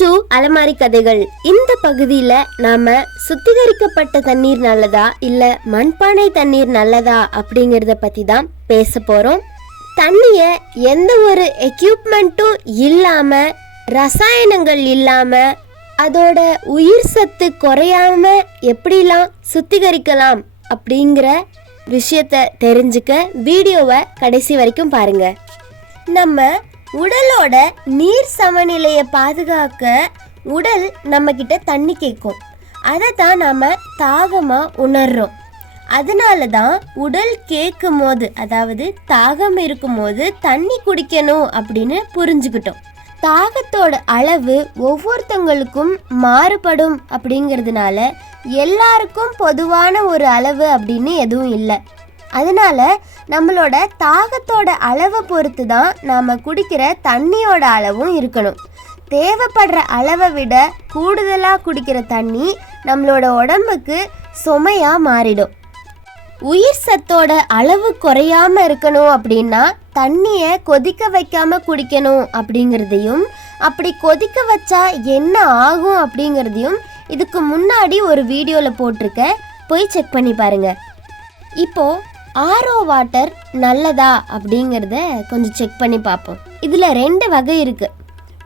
Welcome to அலமாரி கதைகள். இந்த பகுதியில் நாம சுத்திகரிக்கப்பட்ட தண்ணீர் நல்லதா இல்ல மண்பானை தண்ணீர் நல்லதா அப்படிங்கறத பத்தி தான் பேச போறோம். தண்ணிய எந்த ஒரு எக்யூப்மெண்ட்டும் இல்லாம ரசாயனங்கள் இல்லாம அதோட உயிர் சத்து குறையாம எப்படிலாம் சுத்திகரிக்கலாம் அப்படிங்கிற விஷயத்த தெரிஞ்சுக்க வீடியோவை கடைசி வரைக்கும் பாருங்க. நம்ம உடலோட நீர் சமநிலையை பாதுகாக்க உடல் நம்மக்கிட்ட தண்ணி கேட்கும். அதை தான் நாம் தாகமாக உணர்றோம். அதனால தான் உடல் கேட்கும் போது அதாவது தாகம் இருக்கும் போது தண்ணி குடிக்கணும் அப்படின்னு புரிஞ்சுக்கிட்டோம். தாகத்தோட அளவு ஒவ்வொருத்தங்களுக்கும் மாறுபடும் அப்படிங்கிறதுனால எல்லாருக்கும் பொதுவான ஒரு அளவு அப்படின்னு எதுவும் இல்லை. அதனால நம்மளோட தாகத்தோட அளவை பொறுத்து தான் நாம் குடிக்கிற தண்ணியோட அளவும் இருக்கணும். தேவைப்படுற அளவை விட கூடுதலாக குடிக்கிற தண்ணி நம்மளோட உடம்புக்கு சுமையாக மாறிடும். உயிர் சத்தோட அளவு குறையாம இருக்கணும் அப்படின்னா தண்ணியை கொதிக்க வைக்காம குடிக்கணும் அப்படிங்கிறதையும் அப்படி கொதிக்க வச்சா என்ன ஆகும் அப்படிங்கிறதையும் இதுக்கு முன்னாடி ஒரு வீடியோவில் போட்டிருக்கேன். போய் செக் பண்ணி பாருங்கள் இப்போது ஆரோ வாட்டர் நல்லதா அப்படிங்கிறத கொஞ்சம் செக் பண்ணி பார்ப்போம். இதில் ரெண்டு வகை இருக்குது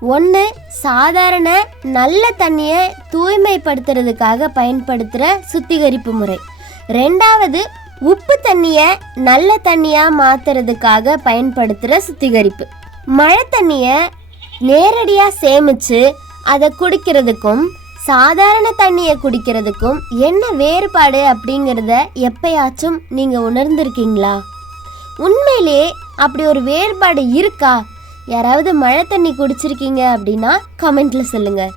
ஒன்று சாதாரண நல்ல தண்ணியை தூய்மைப்படுத்துறதுக்காக பயன்படுத்துகிற சுத்திகரிப்பு முறை. ரெண்டாவது உப்பு தண்ணியை நல்ல தண்ணியாக மாற்றுறதுக்காக பயன்படுத்துகிற சுத்திகரிப்பு. மழை தண்ணியை நேரடியாக சேமித்து அதை குடிக்கிறதுக்கும் சாதாரண தண்ணியை குடிக்கிறதுக்கும் என்ன வேறுபாடு அப்படிங்கிறத எப்பயாச்சும் நீங்கள் உணர்ந்திருக்கீங்களா? உண்மையிலேயே அப்படி ஒரு வேறுபாடு இருக்கா? யாராவது மழை தண்ணி குடிச்சிருக்கீங்க அப்படின்னா கமெண்ட்ல சொல்லுங்க.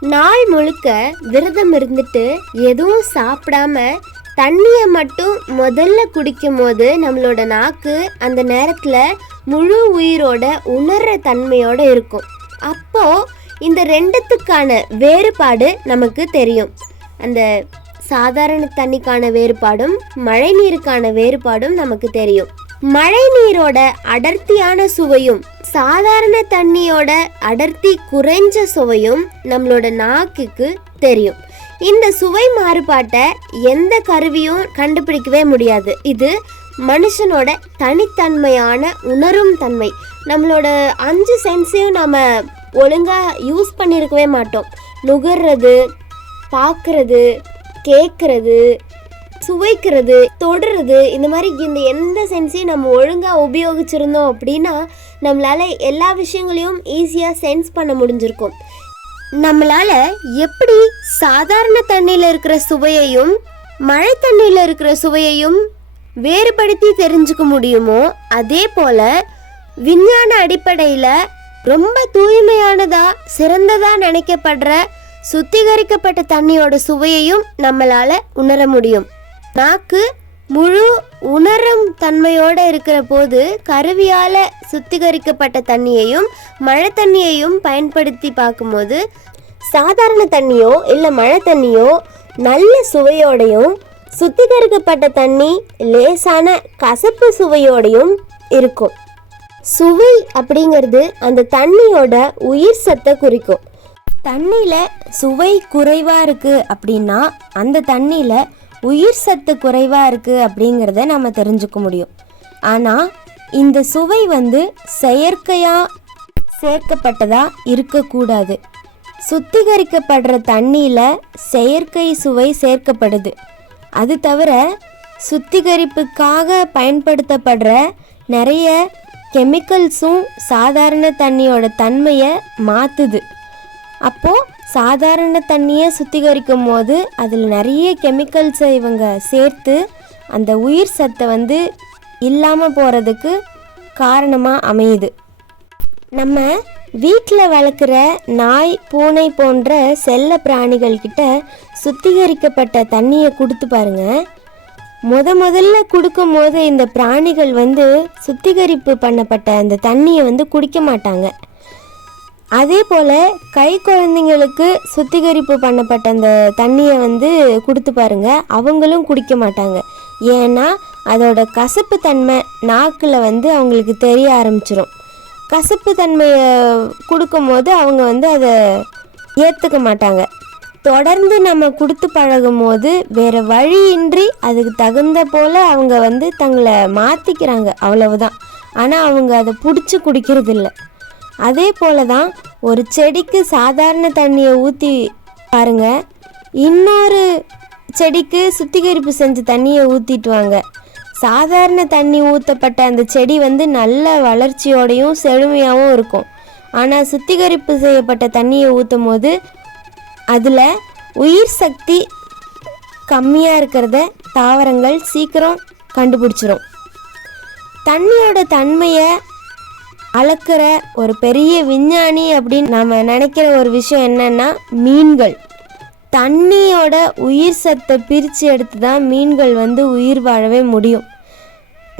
நாள் முழுக்க விரதம் இருந்துட்டு எதுவும் சாப்பிடாம தண்ணியை மட்டும் முதல்ல குடிக்கும் போது நம்மளோட நாக்கு அந்த நேரத்தில் முழு உயிரோட உணர்ற தன்மையோட இருக்கும். அப்போ இந்த ரெண்டுத்துக்கான வேறுபாடு நமக்கு தெரியும். அந்த சாதாரண தண்ணிக்கான வேறுபாடும் மழை நீருக்கான வேறுபாடும் நமக்கு தெரியும். மழை நீரோட அடர்த்தியான சுவையும் சாதாரண தண்ணியோட அடர்த்தி குறைஞ்ச சுவையும் நம்மளோட நாக்குக்கு தெரியும். இந்த சுவை மாறுபாட்டை எந்த கருவியும் கண்டுபிடிக்கவே முடியாது. இது மனுஷனோட தனித்தன்மையான உணரும் தன்மை. நம்மளோட அஞ்சு சென்ஸையும் நம்ம ஒழுங்காக யூஸ் பண்ணியிருக்கவே மாட்டோம். நுகர்றது பார்க்கறது கேட்கறது சுவைக்கிறது தொடுறது இந்த மாதிரி இந்த எந்த சென்ஸையும் நம்ம ஒழுங்காக உபயோகிச்சிருந்தோம் அப்படின்னா நம்மளால் எல்லா விஷயங்களையும் ஈஸியாக சென்ஸ் பண்ண முடிஞ்சிருக்கும். நம்மளால் எப்படி சாதாரண தண்ணியில் இருக்கிற சுவையையும் மழை தண்ணியில் இருக்கிற சுவையையும் வேறுபடுத்தி தெரிஞ்சுக்க முடியுமோ அதே போல் விஞ்ஞான அடிப்படையில் ரொம்ப தூய்மையானதா சிறந்ததா நினைக்கப்படுற சுத்திகரிக்கப்பட்ட தண்ணியோட சுவையையும் நம்மளால உணர முடியும். நாக்கு முழு உணரும் தன்மையோட இருக்கிற போது கருவியால சுத்திகரிக்கப்பட்ட தண்ணியையும் மழை தண்ணியையும் பயன்படுத்தி பார்க்கும்போது சாதாரண தண்ணியோ இல்லை மழை தண்ணியோ நல்ல சுவையோடையும் சுத்திகரிக்கப்பட்ட தண்ணி லேசான கசப்பு சுவையோடையும் இருக்கும். சுவை அப்படிங்கிறது அந்த தண்ணியோட உயிர் சத்தை குறிக்கும். தண்ணியில் சுவை குறைவாக இருக்குது அப்படின்னா அந்த தண்ணியில் உயிர் சத்து குறைவாக இருக்குது அப்படிங்கிறத நம்ம தெரிஞ்சுக்க முடியும். ஆனால் இந்த சுவை வந்து செயற்கையாக சேர்க்கப்பட்டதாக இருக்கக்கூடாது. சுத்திகரிக்கப்படுற தண்ணியில் செயற்கை சுவை சேர்க்கப்படுது. அது தவிர சுத்திகரிப்புக்காக பயன்படுத்தப்படுற நிறைய கெமிக்கல்ஸும் சாதாரண தண்ணியோட தன்மையை மாற்றுது அப்போது சாதாரண தண்ணியை சுத்திகரிக்கும் போது அதில் நிறைய கெமிக்கல்ஸை இவங்க சேர்த்து அந்த உயிர் சத்தை வந்து இல்லாமல் போகிறதுக்கு காரணமாக அமையுது. நம்ம வீட்டில் வளர்க்குற நாய் பூனை போன்ற செல்ல பிராணிகள் கிட்ட சுத்திகரிக்கப்பட்ட தண்ணியை கொடுத்து பாருங்கள் முத முதல்ல கொடுக்கும் போது இந்த பிராணிகள் வந்து சுத்திகரிப்பு பண்ணப்பட்ட அந்த தண்ணியை வந்து குடிக்க மாட்டாங்க. அதே போல் கை குழந்தைங்களுக்கு சுத்திகரிப்பு பண்ணப்பட்ட அந்த தண்ணியை வந்து கொடுத்து பாருங்க அவங்களும் குடிக்க மாட்டாங்க. ஏன்னா அதோட கசப்பு தன்மை நாக்கில் வந்து அவங்களுக்கு தெரிய ஆரம்பிச்சிடும் கசப்பு தன்மையை கொடுக்கும்போது அவங்க வந்து அதை ஏற்றுக்க மாட்டாங்க. தொடர்ந்து நம்ம கொடுத்து பழகும் போது வேறு வழியின்றி அதுக்கு தகுந்த போல் அவங்க வந்து தங்களை மாற்றிக்கிறாங்க அவ்வளவுதான். ஆனால் அவங்க அதை பிடிச்சி குடிக்கிறதில்ல. அதே போல தான் ஒரு செடிக்கு சாதாரண தண்ணியை ஊற்றி பாருங்க. இன்னொரு செடிக்கு சுத்திகரிப்பு செஞ்ச தண்ணியை ஊற்றிட்டு வாங்க. சாதாரண தண்ணி ஊற்றப்பட்ட அந்த செடி வந்து நல்ல வளர்ச்சியோடையும் செழுமையாகவும் இருக்கும். ஆனால் சுத்திகரிப்பு செய்யப்பட்ட தண்ணியை ஊற்றும் போது அதில் உயிர் சக்தி கம்மியாக இருக்கிறத தாவரங்கள் சீக்கிரம் கண்டுபிடிச்சிரும். தண்ணியோட தன்மையை அளக்கிற ஒரு பெரிய விஞ்ஞானி அப்படின்னு நம்ம நினைக்கிற ஒரு விஷயம் என்னன்னா மீன்கள். தண்ணியோட உயிர் சத்தை பிரித்து எடுத்து தான் மீன்கள் வந்து உயிர் வாழவே முடியும்.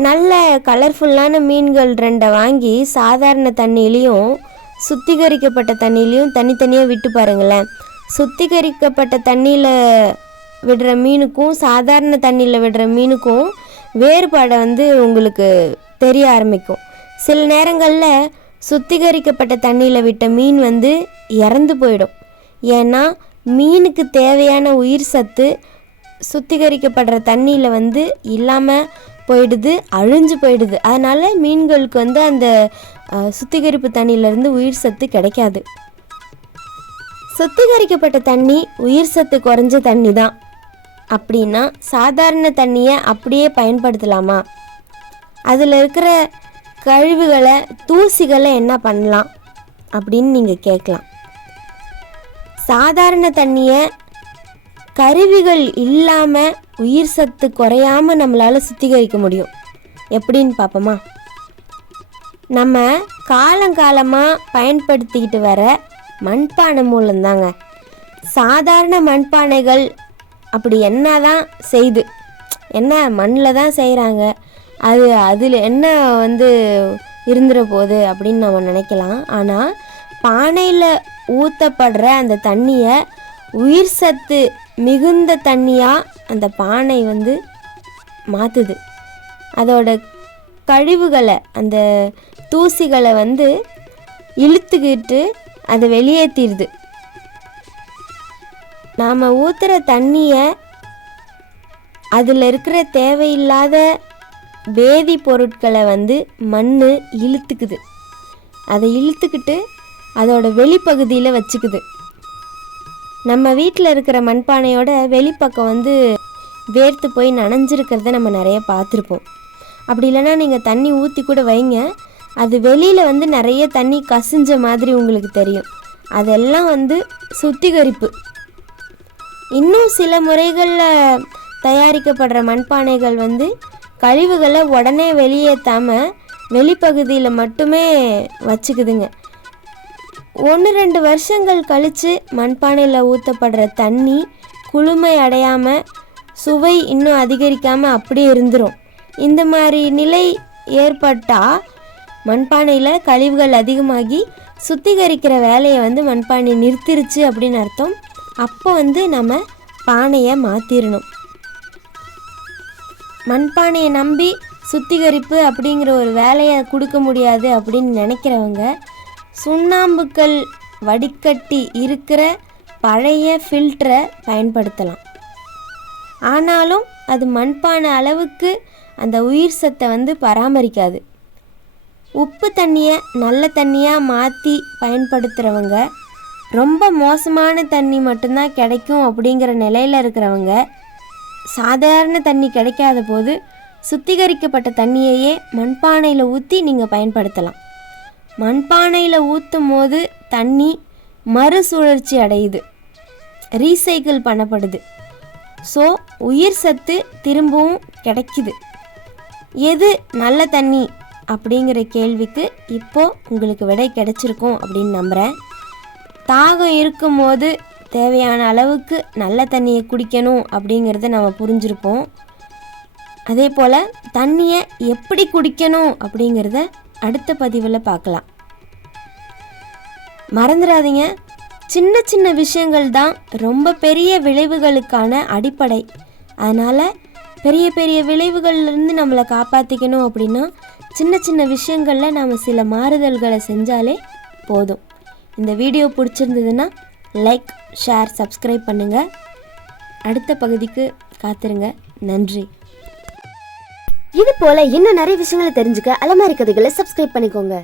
நல்ல கலர்ஃபுல்லான மீன்கள் ரெண்டை வாங்கி சாதாரண தண்ணியிலையும் சுத்திகரிக்கப்பட்ட தண்ணியிலையும் தனித்தனியாக விட்டு பாருங்களேன். சுத்திகரிக்கப்பட்ட தண்ணியில் விடுற மீனுக்கும் சாதாரண தண்ணியில் விடுற மீனுக்கும் வேறுபாடை வந்து உங்களுக்கு தெரிய ஆரம்பிக்கும். சில நேரங்களில் சுத்திகரிக்கப்பட்ட தண்ணியில் விட்ட மீன் வந்து இறந்து போயிடும். ஏன்னா மீனுக்கு தேவையான உயிர் சத்து சுத்திகரிக்கப்படுற தண்ணியில் வந்து இல்லாமல் போயிடுது அழிஞ்சு போயிடுது. அதனால் மீன்களுக்கு வந்து அந்த சுத்திகரிப்பு தண்ணியிலேருந்து உயிர் சத்து கிடைக்காது. சுத்திகரிக்கப்பட்ட தண்ணி உயிர் சத்து குறைஞ்ச தண்ணி தான் அப்படின்னா சாதாரண தண்ணியை அப்படியே பயன்படுத்தலாமா? அதில் இருக்கிற கழிவுகளை தூசிகளை என்ன பண்ணலாம்? அப்படின்னு நீங்கள் கேட்கலாம். சாதாரண தண்ணியை கருவிகள் இல்லாமல் உயிர் சத்து குறையாமல் நம்மளால் சுத்திகரிக்க முடியும். எப்படின்னு பார்ப்போமா நம்ம காலங்காலமாக பயன்படுத்திக்கிட்டு வர மண்பானை மூலம்தாங்க. சாதாரண மண்பானைகள் அப்படி என்ன தான் செய்து என்ன மண்ணில் தான் செய்கிறாங்க அது அதில் என்ன வந்து இருந்துட போகுது அப்படின்னு நம்ம நினைக்கலாம். ஆனால் பானையில் ஊற்றப்படுற அந்த தண்ணியை உயிர் சத்து மிகுந்த தண்ணியாக அந்த பானை வந்து மாற்றுது அதோட கழிவுகளை அந்த தூசிகளை வந்து இழுத்துக்கிட்டு அதை வெளியேற்றிடுது நாம் ஊற்றுற தண்ணியை அதில் இருக்கிற தேவையில்லாத வேதி பொருட்களை வந்து மண் இழுத்துக்குது. அதை இழுத்துக்கிட்டு அதோட வெளிப்பகுதியில் வச்சுக்குது. நம்ம வீட்டில் இருக்கிற மண்பானையோட வெளிப்பக்கம் வந்து வேர்த்து போய் நனைஞ்சிருக்கிறத நம்ம நிறைய பார்த்துருப்போம். அப்படி இல்லைன்னா நீங்கள் தண்ணி ஊற்றி கூட வைங்க அது வெளியில் வந்து நிறைய தண்ணி கசிஞ்ச மாதிரி உங்களுக்கு தெரியும். அதெல்லாம் வந்து சுத்திகரிப்பு. இன்னும் சில முறைகளில் தயாரிக்கப்படுற மண்பானைகள் வந்து கழிவுகளை உடனே வெளியேற்றாமல் வெளிப்பகுதியில் மட்டுமே வச்சுக்குதுங்க. ஒன்று ரெண்டு வருஷங்கள் கழித்து மண்பானையில் ஊற்றப்படுற தண்ணி குளுமை அடையாமல் சுவை இன்னும் அதிகரிக்காமல் அப்படியே இருந்துடும் இந்த மாதிரி நிலை ஏற்பட்டால் மண்பானையில் கழிவுகள் அதிகமாகி சுத்திகரிக்கிற வேலையை வந்து மண்பானை நிறுத்திருச்சு அப்படின்னு அர்த்தம். அப்போ வந்து நம்ம பானையை மாற்றிடணும் மண்பானையை நம்பி சுத்திகரிப்பு அப்படிங்கிற ஒரு வேலையை கொடுக்க முடியாது அப்படின்னு நினைக்கிறவங்க சுண்ணாம்புக்கல் வடிகட்டி இருக்கிற பழைய ஃபில்டரை பயன்படுத்தலாம். ஆனாலும் அது மண்பானை அளவுக்கு அந்த உயிர் சத்தை வந்து பராமரிக்காது. உப்பு தண்ணியை நல்ல தண்ணியாக மாற்றி பயன்படுத்துகிறவங்க ரொம்ப மோசமான தண்ணி மட்டும்தான் கிடைக்கும் அப்படிங்கிற நிலையில் இருக்கிறவங்க சாதாரண தண்ணி கிடைக்காத போது சுத்திகரிக்கப்பட்ட தண்ணியையே மண்பானையில் ஊற்றி நீங்கள் பயன்படுத்தலாம். மண்பானையில் ஊற்றும் போது தண்ணி மறுசுழற்சி அடையுது. ரீசைக்கிள் பண்ணப்படுது. ஸோ உயிர் சத்து திரும்பவும் கிடைக்குது. எது நல்ல தண்ணி? அப்படிங்கிற கேள்விக்கு இப்போ உங்களுக்கு விடை கிடைச்சிருக்கும் அப்படின்னு நம்புகிறேன் தாகம் இருக்கும்போது தேவையான அளவுக்கு நல்ல தண்ணியை குடிக்கணும் அப்படிங்கிறத நம்ம புரிஞ்சிருப்போம். அதே போல் தண்ணியை எப்படி குடிக்கணும் அப்படிங்கிறத அடுத்த பதிவில் பார்க்கலாம். மறந்துடாதீங்க. சின்ன சின்ன விஷயங்கள் தான் ரொம்ப பெரிய விளைவுகளுக்கான அடிப்படை. அதனால் பெரிய பெரிய விளைவுகள்லேருந்து நம்மளை காப்பாற்றிக்கணும் அப்படின்னா சின்ன சின்ன விஷயங்களில் நாம் சில மாறுதல்களை செஞ்சாலே போதும். இந்த வீடியோ பிடிச்சிருந்ததுன்னா லைக் ஷேர் சப்ஸ்கிரைப் பண்ணுங்கள் அடுத்த பகுதிக்கு காத்திருங்க. நன்றி. இது போல இன்னும் நிறைய விஷயங்களை தெரிஞ்சுக்க அலமாரி கதைகளை சப்ஸ்கிரைப் பண்ணிக்கோங்க.